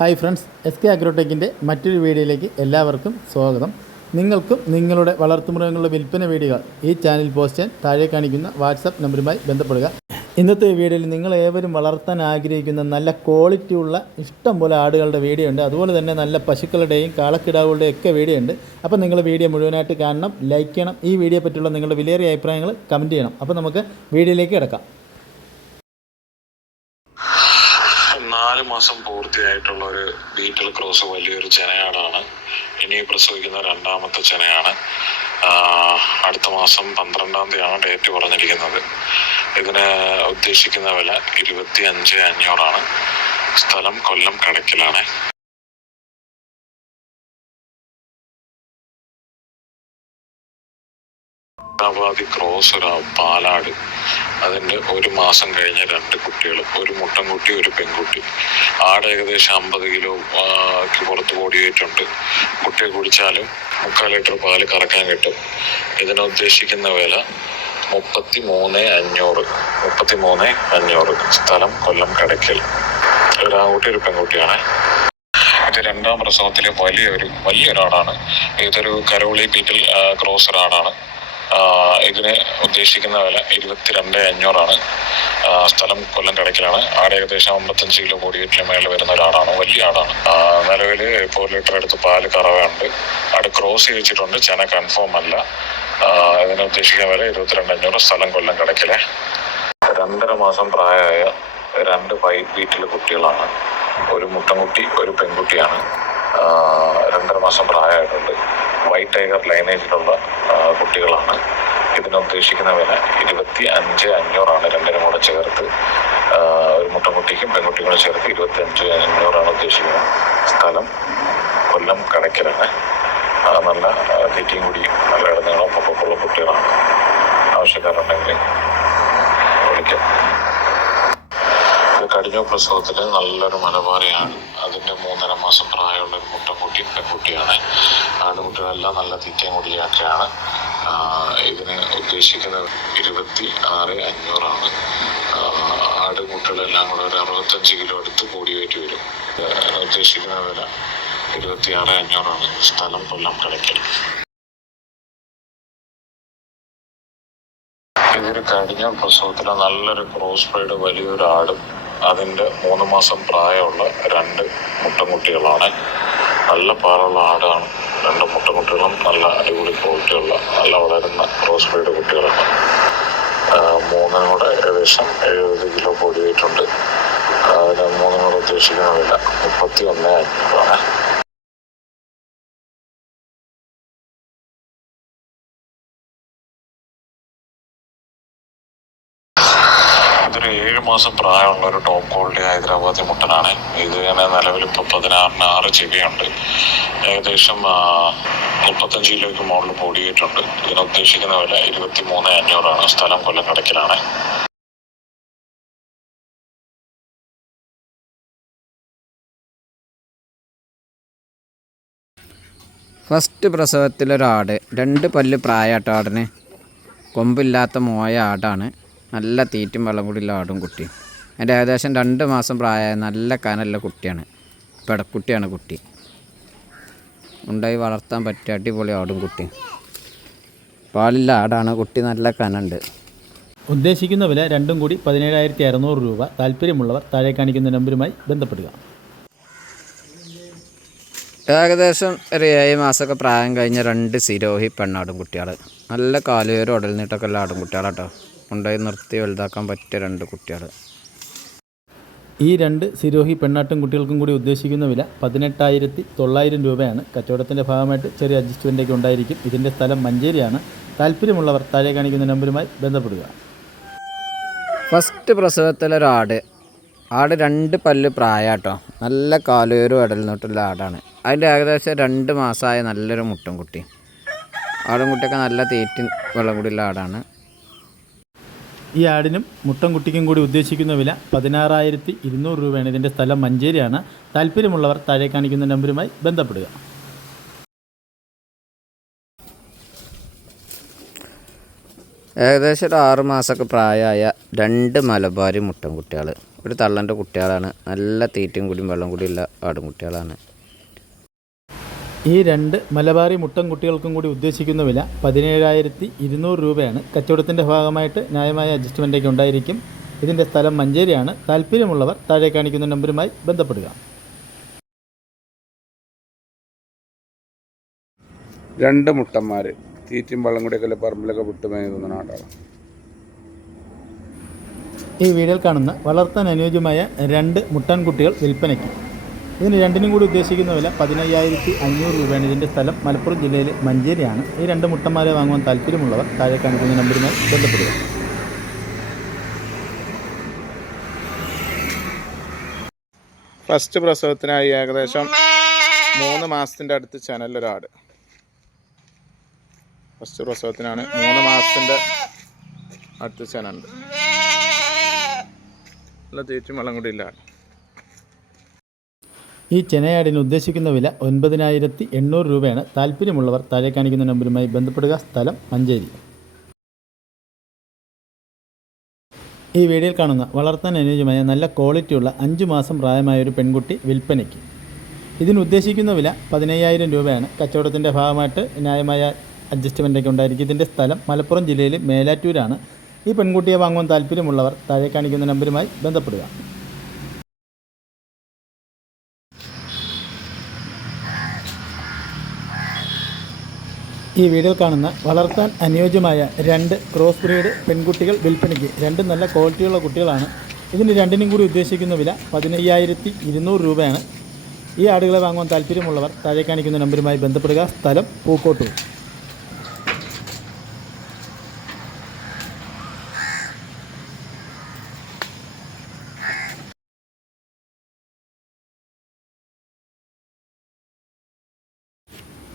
Hi friends, SK അഗ്രോടെക്കിൻ്റെ മറ്റൊരു വീഡിയോയിലേക്ക് എല്ലാവർക്കും സ്വാഗതം. നിങ്ങൾക്കും നിങ്ങളുടെ വളർത്തുമൃഗങ്ങളുടെ വിൽപ്പന വീഡിയോകൾ ഈ ചാനൽ പോസ്റ്റ് ചെയ്യാൻ താഴെ കാണിക്കുന്ന വാട്സപ്പ് നമ്പറുമായി ബന്ധപ്പെടുക. ഇന്നത്തെ വീഡിയോയിൽ നിങ്ങൾ ഏവരും വളർത്താൻ ആഗ്രഹിക്കുന്ന നല്ല ക്വാളിറ്റിയുള്ള ഇഷ്ടം പോലെ ആടുകളുടെ വീഡിയോ ഉണ്ട്. അതുപോലെ തന്നെ നല്ല പശുക്കളുടെയും കാളക്കിടാവുകളുടെയും ഒക്കെ വീഡിയോ ഉണ്ട്. അപ്പോൾ നിങ്ങൾ വീഡിയോ മുഴുവനായിട്ട് കാണണം, ലൈക്ക് ചെയ്യണം. ഈ വീഡിയോ പറ്റിയുള്ള നിങ്ങളുടെ വിലയേറിയ അഭിപ്രായങ്ങൾ കമൻറ്റ് ചെയ്യണം. അപ്പോൾ നമുക്ക് വീഡിയോയിലേക്ക് കിടക്കാം. 4 മാസം പൂർത്തിയായിട്ടുള്ള ഒരു ബീറ്റൽ ക്രോസ് വലിയൊരു ചെനയാടാണ്. ഇനി പ്രസവിക്കുന്ന രണ്ടാമത്തെ ചെനയാണ്. അടുത്ത മാസം 12-ാം തീയതിയാണ് ഡേറ്റ് പറഞ്ഞിരിക്കുന്നത്. ഇതിന് ഉദ്ദേശിക്കുന്ന വില 25,500 സ്ഥലം കൊല്ലം കടക്കിലാണ്. ക്രോസ് ഒരു പാലാട്, അതിൻ്റെ 1 മാസം കഴിഞ്ഞ 2 കുട്ടികൾ, ഒരു മുട്ടൻകുട്ടി ഒരു പെൺകുട്ടി. ആട് ഏകദേശം 50 കിലോയ്ക്ക് പുറത്ത് ഓടിയിട്ടുണ്ട്. കുട്ടിയെ കുടിച്ചാലും 3/4 ലിറ്റർ പാല് കറക്കാൻ കിട്ടും. ഇതിന് ഉദ്ദേശിക്കുന്ന വില 33,500 സ്ഥലം കൊല്ലം കടയ്ക്കൽ. ഒരു ആൺകുട്ടി ഒരു പെൺകുട്ടിയാണ്. ഇത് 2ാം പ്രസവത്തിലെ വലിയൊരാടാണ്. ഇതൊരു കരോളി ബീറ്റൽ ക്രോസ് ആടാണ്. ഇതിന് ഉദ്ദേശിക്കുന്ന വില 22,500 സ്ഥലം കൊല്ലം കടയ്ക്കലാണ്. ആട് ഏകദേശം 55 കിലോ ബോഡിവെയിറ്റിന് മേളിൽ വരുന്ന ഒരാടാണ്. വലിയ ആടാണ്. നിലവിൽ 4 ലിറ്റർ എടുത്ത് പാല് കറവുണ്ട്. ആട് ക്രോസ് ചെയ്യിച്ചിട്ടുണ്ട്. ചെന കൺഫേം അല്ല. ഇതിന് ഉദ്ദേശിക്കുന്ന വില 22,500 സ്ഥലം കൊല്ലം കടയ്ക്കലെ. 2.5 മാസം പ്രായമായ 2 വൈറ്റ് ബീറ്റിൽ കുട്ടികളാണ്. ഒരു മുട്ടൻകുട്ടി ഒരു പെൺകുട്ടിയാണ്. 2.5 മാസം പ്രായമായിട്ടുണ്ട്. വൈറ്റ് ടൈഗർ ലൈനേജിലുള്ള കുട്ടികളാണ്. ഇതിന് ഉദ്ദേശിക്കുന്ന വില 25,500 രണ്ടിനും കൂടെ ചേർത്ത്. ഒരു മുട്ടൻകുട്ടിക്കും പെൺകുട്ടിയും കൂടെ ചേർത്ത് 25,500 ഉദ്ദേശിക്കുന്നത്. സ്ഥലം കൊല്ലം കടയ്ക്കലാണ്. നല്ല തീറ്റയും കൂടിയും നല്ല ഇടനീളവും പൊക്കമുള്ള കുട്ടികളാണ്. ആവശ്യക്കാരുണ്ടെങ്കിൽ വിളിക്കാം. കഴിഞ്ഞ പ്രസവത്തിൽ നല്ലൊരു മലബാറിയാണ്. അതിൻ്റെ 3.5 മാസം പ്രായമുള്ള ഒരു മുട്ടൻകുട്ടി പെൺകുട്ടിയാണ്. ആടുകുട്ടികളെല്ലാം നല്ല തീറ്റയും കൂടിയൊക്കെയാണ്. ഇതിന് ഉദ്ദേശിക്കുന്നത് 26,500. ആടുകുട്ടികളെല്ലാം കൂടെ ഒരു 65 കിലോ അടുത്ത് കൂടി വെയിറ്റ് വരും. ഉദ്ദേശിക്കുന്ന വില 26,500 സ്ഥലം കൊല്ലം കടയ്ക്കൽ. ഇതൊരു കഴിഞ്ഞ പ്രസവത്തിലെ നല്ലൊരു ക്രോസ് ബ്രീഡ് വലിയൊരു ആടും അതിൻ്റെ 3 മാസം പ്രായമുള്ള 2 മുട്ടൻകുട്ടികളാണ്. നല്ല പാലുള്ള ആടാണ്. 2 മുട്ടൻകുട്ടികളും നല്ല അടിപൊളി ക്വാളിറ്റിയുള്ള നല്ല വളരുന്ന ക്രോസ് ബ്രീഡ് കുട്ടികളാണ്. 3 കൂടെ ഏകദേശം 70 കിലോ ബോഡി വെയിറ്റ് ഉണ്ട്. അതിന് 3 കൂടെ ഉദ്ദേശിക്കുന്ന വില 31,500. ഇതൊരു 7 മാസം പ്രായമുള്ള ഒരു ടോപ്പ് ക്വാളിറ്റി ഹൈദരാബാദി മുട്ടനാണ്. ഇത് തന്നെ നിലവിൽ ഇപ്പോൾ 16-ന് 6 ചെവിയുണ്ട്. ഏകദേശം 35 കിലോയ്ക്ക് മുകളിൽ പൊടിയിട്ടുണ്ട്. ഇതിന് ഉദ്ദേശിക്കുന്ന വില 23,500 സ്ഥലം കൊല്ലം കടയ്ക്കലാണ്. ഫസ്റ്റ് പ്രസവത്തിലൊരാട്, 2 പല്ല് പ്രായമായിട്ട് ആടിന്. കൊമ്പില്ലാത്ത മോയ ആടാണ്. നല്ല തീറ്റും വെള്ളം കൂടിയുള്ള ആടും കുട്ടിയും. അതിൻ്റെ ഏകദേശം 2 മാസം പ്രായമായ നല്ല കനല്ല കുട്ടിയാണ്. പെടക്കുട്ടിയാണ് കുട്ടി. ഉണ്ടായി വളർത്താൻ പറ്റിയ അടിപൊളി ആടും കുട്ടി. പാലില്ല ആടാണ്. കുട്ടി നല്ല കനുണ്ട്. ഉദ്ദേശിക്കുന്ന വില രണ്ടും കൂടി 17,600 രൂപ. താല്പര്യമുള്ളവർ താഴെ കാണിക്കുന്ന നമ്പറുമായി ബന്ധപ്പെടുക. ഏകദേശം ഒരു 7 മാസമൊക്കെ പ്രായം കഴിഞ്ഞ 2 സിരോഹി പെണ്ണാടും കുട്ടികൾ. നല്ല കാലുവേരും ഉടൽ നീട്ടൊക്കെ ഉള്ള ആടും കുട്ടികളാട്ടോ. കൊണ്ടുപോയി നിർത്തി വലുതാക്കാൻ പറ്റിയ 2 കുട്ടികൾ. ഈ 2 സിരോഹി പെണ്ണാട്ടും കുട്ടികൾക്കും കൂടി ഉദ്ദേശിക്കുന്ന വില 18,900 രൂപയാണ്. കച്ചവടത്തിൻ്റെ ഭാഗമായിട്ട് ചെറിയ അഡ്ജസ്റ്റ്മെൻ്റൊക്കെ ഉണ്ടായിരിക്കും. ഇതിൻ്റെ സ്ഥലം മഞ്ചേരിയാണ്. താല്പര്യമുള്ളവർ താഴെ കാണിക്കുന്ന നമ്പറുമായി ബന്ധപ്പെടുക. ഫസ്റ്റ് പ്രസവത്തിലൊരാട്, 2 പല്ല് പ്രായമാട്ടോ. നല്ല കാലുവേരും ഇടൽ നീട്ടുള്ള ആടാണ്. അതിൻ്റെ ഏകദേശം 2 മാസമായ നല്ലൊരു മുട്ടൻകുട്ടി. ആടുംകുട്ടിയൊക്കെ നല്ല തീറ്റും വെള്ളം കൂടിയുള്ള ആടാണ്. ഈ ആടിനും മുട്ടൻകുട്ടിക്കും കൂടി ഉദ്ദേശിക്കുന്ന വില 16,200 രൂപയാണ്. ഇതിൻ്റെ സ്ഥലം മഞ്ചേരിയാണ്. താല്പര്യമുള്ളവർ താഴെ കാണിക്കുന്ന നമ്പറുമായി ബന്ധപ്പെടുക. ഏകദേശം ഒരു 6 മാസമൊക്കെ പ്രായമായ 2 മലബാരി മുട്ടൻകുട്ടികൾ. ഒരു തള്ളൻ്റെ കുട്ടികളാണ്. നല്ല തീറ്റയും കൂടിയും വെള്ളം കൂടിയുള്ള ആടുംകുട്ടികളാണ്. ഈ 2 മലബാറി മുട്ടൻകുട്ടികൾക്കും കൂടി ഉദ്ദേശിക്കുന്ന വില 17,200 രൂപയാണ്. കച്ചവടത്തിൻ്റെ ഭാഗമായിട്ട് ന്യായമായ അഡ്ജസ്റ്റ്മെൻറ്റൊക്കെ ഉണ്ടായിരിക്കും. ഇതിൻ്റെ സ്ഥലം മഞ്ചേരിയാണ്. താല്പര്യമുള്ളവർ താഴെ കാണിക്കുന്ന നമ്പറുമായി ബന്ധപ്പെടുക. 2 മുട്ടന്മാർ തീറ്റയും വെള്ളം കൂടിയൊക്കെ പറമ്പിലൊക്കെ വിട്ട് മേയുന്ന ആടാണ്. ഈ വീഡിയോയിൽ കാണുന്ന വളർത്താൻ അനുയോജ്യമായ 2 മുട്ടൻകുട്ടികൾ വിൽപ്പനയ്ക്ക്. ഇതിന് രണ്ടിനും കൂടി ഉദ്ദേശിക്കുന്ന വില 15,500 രൂപയാണ്. ഇതിൻ്റെ സ്ഥലം മലപ്പുറം ജില്ലയിലെ മഞ്ചേരിയാണ്. ഈ 2 മുട്ടന്മാരെ വാങ്ങുവാൻ താല്പര്യമുള്ളവർ താഴെ കാണിക്കുന്ന നമ്പറുമായി ബന്ധപ്പെടുക. ഫസ്റ്റ് പ്രസവത്തിനായി ഏകദേശം 3 മാസത്തിൻ്റെ അടുത്ത് ചനലൊരാട്. ഫസ്റ്റ് പ്രസവത്തിനാണ് 3 മാസത്തിൻ്റെ അടുത്ത് ചനുണ്ട്. നല്ല തീറ്റും വെള്ളം കൂടി ഇല്ല. ഈ ചെനയാടിന് ഉദ്ദേശിക്കുന്ന വില 9,800 രൂപയാണ്. താല്പര്യമുള്ളവർ താഴെ കാണിക്കുന്ന നമ്പറുമായി ബന്ധപ്പെടുക. സ്ഥലം മഞ്ചേരി. ഈ വീഡിയോയിൽ കാണുന്ന വളർത്താൻ അനുയോജ്യമായ നല്ല ക്വാളിറ്റിയുള്ള 5 മാസം പ്രായമായ ഒരു പെൺകുട്ടി വിൽപ്പനയ്ക്ക്. ഇതിന് ഉദ്ദേശിക്കുന്ന വില 15,000 രൂപയാണ്. കച്ചവടത്തിൻ്റെ ഭാഗമായിട്ട് ന്യായമായ അഡ്ജസ്റ്റ്മെൻറ്റൊക്കെ ഉണ്ടായിരിക്കും. ഇതിൻ്റെ സ്ഥലം മലപ്പുറം ജില്ലയിലെ മേലാറ്റൂരാണ്. ഈ പെൺകുട്ടിയെ വാങ്ങുവാൻ താല്പര്യമുള്ളവർ താഴെ കാണിക്കുന്ന നമ്പറുമായി ബന്ധപ്പെടുക. ഈ വീഡിയോയിൽ കാണുന്ന വളർത്താൻ അനുയോജ്യമായ 2 ക്രോസ് ബ്രീഡ് പെൺകുട്ടികൾ വിൽപ്പനയ്ക്ക്. 2 നല്ല ക്വാളിറ്റിയുള്ള കുട്ടികളാണ്. ഇതിന് രണ്ടിനും കൂടി ഉദ്ദേശിക്കുന്ന വില 15,200 രൂപയാണ്. ഈ ആടുകളെ വാങ്ങുവാൻ താല്പര്യമുള്ളവർ താഴെ കാണിക്കുന്ന നമ്പറുമായി ബന്ധപ്പെടുക. സ്ഥലം പൂക്കോട്ടൂർ.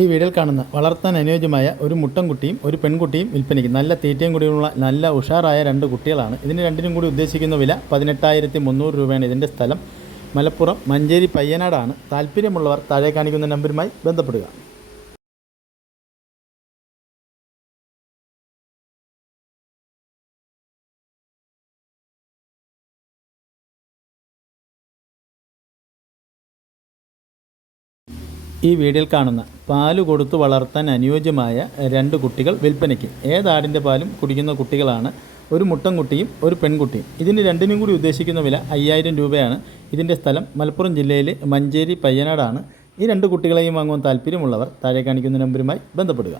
ഈ വീഡിയോയിൽ കാണുന്ന വളർത്താൻ അനുയോജ്യമായ ഒരു മുട്ടൻകുട്ടിയും ഒരു പെൺകുട്ടിയും വിൽപ്പനയ്ക്ക്. നല്ല തീറ്റയും കൂടിയുള്ള നല്ല ഉഷാറായ 2 കുട്ടികളാണ്. ഇതിന് രണ്ടിനും കൂടി ഉദ്ദേശിക്കുന്ന വില 18,300 രൂപയാണ്. ഇതിൻ്റെ സ്ഥലം മലപ്പുറം മഞ്ചേരി പയ്യനാടാണ്. താല്പര്യമുള്ളവർ താഴെ കാണിക്കുന്ന നമ്പറുമായി ബന്ധപ്പെടുക. ഈ വീഡിയോയിൽ കാണുന്ന പാല് കൊടുത്ത് വളർത്താൻ അനുയോജ്യമായ 2 കുട്ടികൾ വിൽപ്പനയ്ക്ക്. ഏതാടിൻ്റെ പാലും കുടിക്കുന്ന കുട്ടികളാണ്. ഒരു മുട്ടൻകുട്ടിയും ഒരു പെൺകുട്ടിയും. ഇതിന് രണ്ടിനും കൂടി ഉദ്ദേശിക്കുന്ന വില 5,000 രൂപയാണ്. ഇതിൻ്റെ സ്ഥലം മലപ്പുറം ജില്ലയിലെ മഞ്ചേരി പയ്യനാടാണ്. ഈ 2 കുട്ടികളെയും വാങ്ങുവാൻ താല്പര്യമുള്ളവർ താഴെ കാണിക്കുന്ന നമ്പറുമായി ബന്ധപ്പെടുക.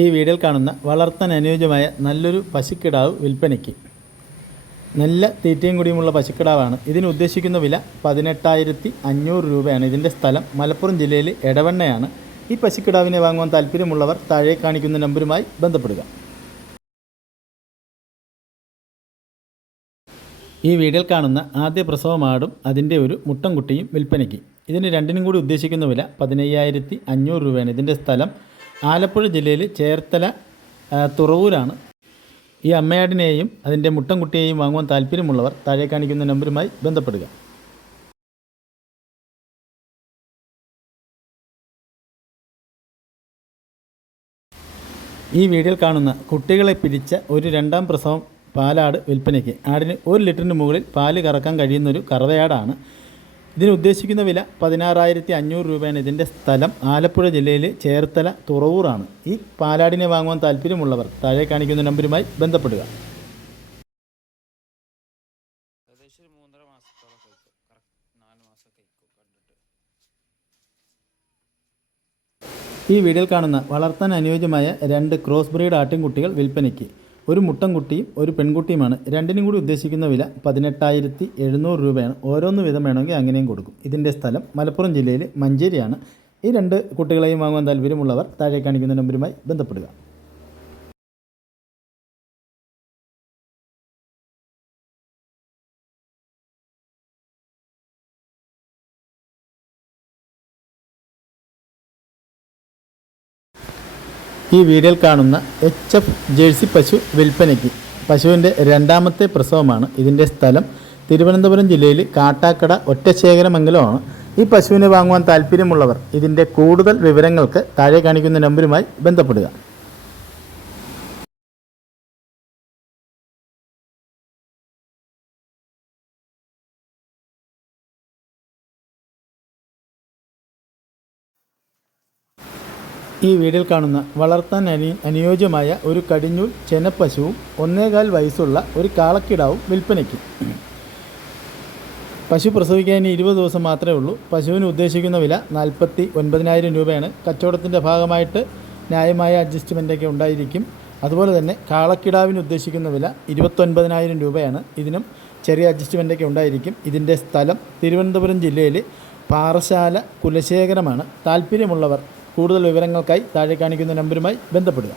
ഈ വീഡിയോയിൽ കാണുന്ന വളർത്താൻ അനുയോജ്യമായ നല്ലൊരു പശുക്കിടാവ് വിൽപ്പനയ്ക്ക്. നല്ല തീറ്റയും കൂടിയുമുള്ള പശുക്കിടാവാണ്. ഇതിന് ഉദ്ദേശിക്കുന്ന വില 18,500 രൂപയാണ്. ഇതിൻ്റെ സ്ഥലം മലപ്പുറം ജില്ലയിൽ എടവണ്ണയാണ്. ഈ പശുക്കിടാവിനെ വാങ്ങുവാൻ താല്പര്യമുള്ളവർ താഴെ കാണിക്കുന്ന നമ്പറുമായി ബന്ധപ്പെടുക. ഈ വീഡിയോയിൽ കാണുന്ന ആദ്യ പ്രസവമാടും അതിൻ്റെ ഒരു മുട്ടൻകുട്ടിയും വിൽപ്പനയ്ക്ക്. ഇതിന് രണ്ടിനും കൂടി ഉദ്ദേശിക്കുന്ന വില 15,500 രൂപയാണ്. ഇതിൻ്റെ സ്ഥലം ആലപ്പുഴ ജില്ലയിൽ ചേർത്തല തുറവൂരാണ്. ഈ അമ്മയാടിനെയും അതിൻ്റെ മുട്ടൻകുട്ടിയെയും വാങ്ങുവാൻ താല്പര്യമുള്ളവർ താഴെ കാണിക്കുന്ന നമ്പറുമായി ബന്ധപ്പെടുക. ഈ വീഡിയോയിൽ കാണുന്ന കുട്ടികളെ പിരിച്ച ഒരു 2ാം പ്രസവം പാലാട് വിൽപ്പനയ്ക്ക്. ആടിന് 1 ലിറ്ററിന് മുകളിൽ പാല് കറക്കാൻ കഴിയുന്നൊരു കറവയാടാണ്. ഇതിന് ഉദ്ദേശിക്കുന്ന വില 16,500 രൂപയാണ്. ഇതിൻ്റെ സ്ഥലം ആലപ്പുഴ ജില്ലയിൽ ചേർത്തല തുറവൂറാണ്. ഈ പാലാടിനെ വാങ്ങുവാൻ താല്പര്യമുള്ളവർ താഴെ കാണിക്കുന്ന നമ്പറുമായി ബന്ധപ്പെടുക. ഈ വീഡിയോയിൽ കാണുന്ന വളർത്താൻ അനുയോജ്യമായ 2 ക്രോസ് ബ്രീഡ് ആട്ടിൻകുട്ടികൾ വിൽപ്പനയ്ക്ക്. ഒരു മുട്ടൻകുട്ടിയും ഒരു പെൺകുട്ടിയുമാണ്. രണ്ടിനും കൂടി ഉദ്ദേശിക്കുന്ന വില 18,700 രൂപയാണ്. ഓരോന്ന് വീതം വേണമെങ്കിൽ അങ്ങനെയും കൊടുക്കും. ഇതിൻ്റെ സ്ഥലം മലപ്പുറം ജില്ലയിൽ മഞ്ചേരിയാണ്. ഈ 2 കുട്ടികളെയും വാങ്ങുവാൻ താല്പര്യമുള്ളവർ താഴെ കാണിക്കുന്ന നമ്പറുമായി ബന്ധപ്പെടുക. ഈ വീഡിയോയിൽ കാണുന്ന HF ജേഴ്സി പശു വിൽപ്പനയ്ക്ക്. പശുവിൻ്റെ 2ാമത്തെ പ്രസവമാണ്. ഇതിൻ്റെ സ്ഥലം തിരുവനന്തപുരം ജില്ലയിൽ കാട്ടാക്കട ഒറ്റശേഖരമംഗലമാണ്. ഈ പശുവിനെ വാങ്ങുവാൻ താല്പര്യമുള്ളവർ ഇതിൻ്റെ കൂടുതൽ വിവരങ്ങൾക്ക് താഴെ കാണിക്കുന്ന നമ്പറുമായി ബന്ധപ്പെടുക. ഈ വീഡിയോയിൽ കാണുന്ന വളർത്താൻ അനുയോജ്യമായ ഒരു കടിഞ്ഞൂൽ ചെനപ്പശുവും 1.25 വയസ്സുള്ള ഒരു കാളക്കിടാവും വിൽപ്പനയ്ക്ക്. പശു പ്രസവിക്കാൻ ഇനി 20 ദിവസം മാത്രമേ ഉള്ളൂ. പശുവിന് ഉദ്ദേശിക്കുന്ന വില 49,000 രൂപയാണ്. കച്ചവടത്തിൻ്റെ ഭാഗമായിട്ട് ന്യായമായ അഡ്ജസ്റ്റ്മെൻറ്റൊക്കെ ഉണ്ടായിരിക്കും. അതുപോലെ തന്നെ കാളക്കിടാവിന് ഉദ്ദേശിക്കുന്ന വില 29,000 രൂപയാണ്. ഇതിനും ചെറിയ അഡ്ജസ്റ്റ്മെൻറ്റൊക്കെ ഉണ്ടായിരിക്കും. ഇതിൻ്റെ സ്ഥലം തിരുവനന്തപുരം ജില്ലയിൽ പാറശാല കുലശേഖരമാണ്. താല്പര്യമുള്ളവർ കൂടുതൽ വിവരങ്ങൾക്കായി താഴെ കാണിക്കുന്ന നമ്പറുമായി ബന്ധപ്പെടുക.